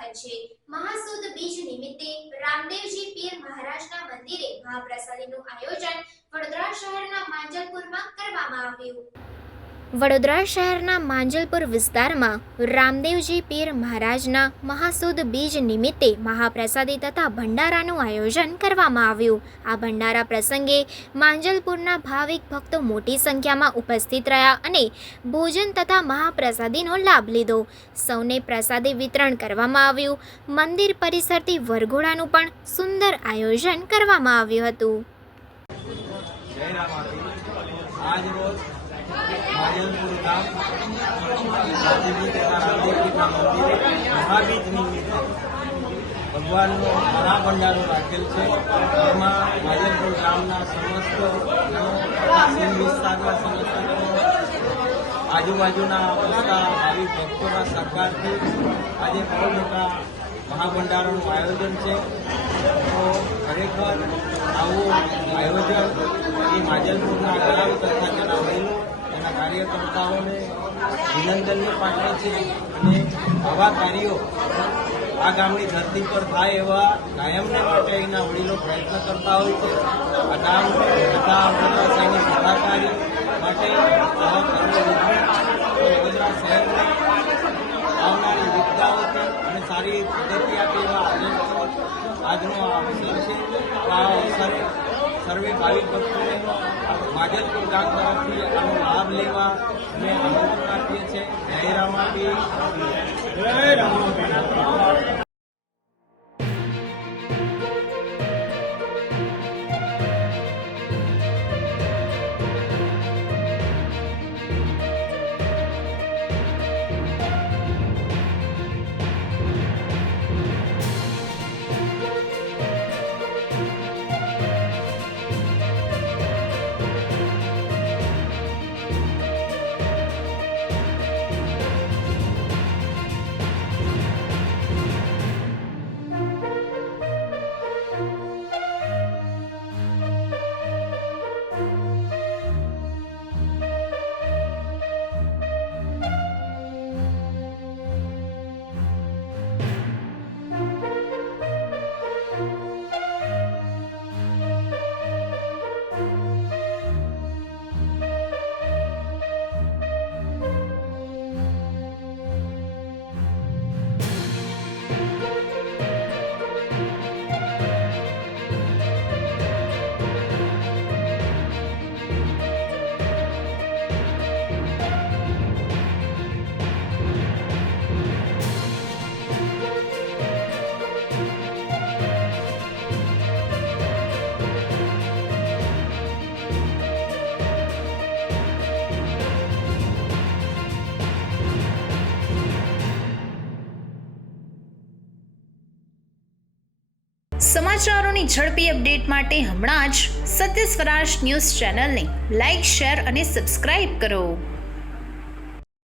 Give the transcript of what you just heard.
સ્વાગત છે। મહાસુદ બીજ નિમિત્તે રામદેવજી પીર મહારાજના મંદિરે મહાપ્રસાદીનું આયોજન વડોદરા શહેરના માંજલપુરમાં કરવામાં આવ્યું। વડોદરા શહેરના માંજલપુર વિસ્તારમાં રામદેવજી પીર મહારાજના મહાસુદ બીજ નિમિત્તે મહાપ્રસાદી તથા ભંડારાનું આયોજન કરવામાં આવ્યું। આ ભંડારા પ્રસંગે માંજલપુરના ભાવિક ભક્તો મોટી સંખ્યામાં ઉપસ્થિત રહ્યા અને ભોજન તથા મહાપ્રસાદીનો લાભ લીધો। સૌને પ્રસાદી વિતરણ કરવામાં આવ્યું। મંદિર પરિસરથી વરઘોડાનું પણ સુંદર આયોજન કરવામાં આવ્યું હતું। माजलपुर गाम महाबीज निमित्ते भगवान महाभंडारो राखेल है। माजलपुर गामना समस्त विस्तार समस्त आजूबाजूना विस्तार भाविक भक्तों सरकार थी आज बहुत मोटा महाभंडारों आयोजन है। तो खरेखर आवुं आयोजन माजलपुरना गाम तथा तेना वडीलो एना कार्यकर्ताओने अभिनंदन पाठवे छे अने आवा कार्यो आ गामनी धरती पर थाय एवा कायमने माटे एना वडीलो प्रयत्न करता होय छे। आ गाम तथा वडोदरा शहेरनी सुधाकारी माटे आवा कार्यो वडोदरा शहेरने आवनारी विद्यावती अने सारी पद्धति आपे एवा આજનો અવસર છે। આ અવસરે સર્વે ભાવિક ભક્તોને માજલપુર ગામ તરફથી આનો લાભ લેવા અમે આમંત્રણ આપીએ છીએ। જય રામાપીર, જય રામાપીર। સમાચારોની ઝડપી અપડેટ માટે હમણાં જ સત્ય સ્વરાજ ન્યૂઝ ચેનલને લાઇક, શેર અને સબસ્ક્રાઇબ કરો।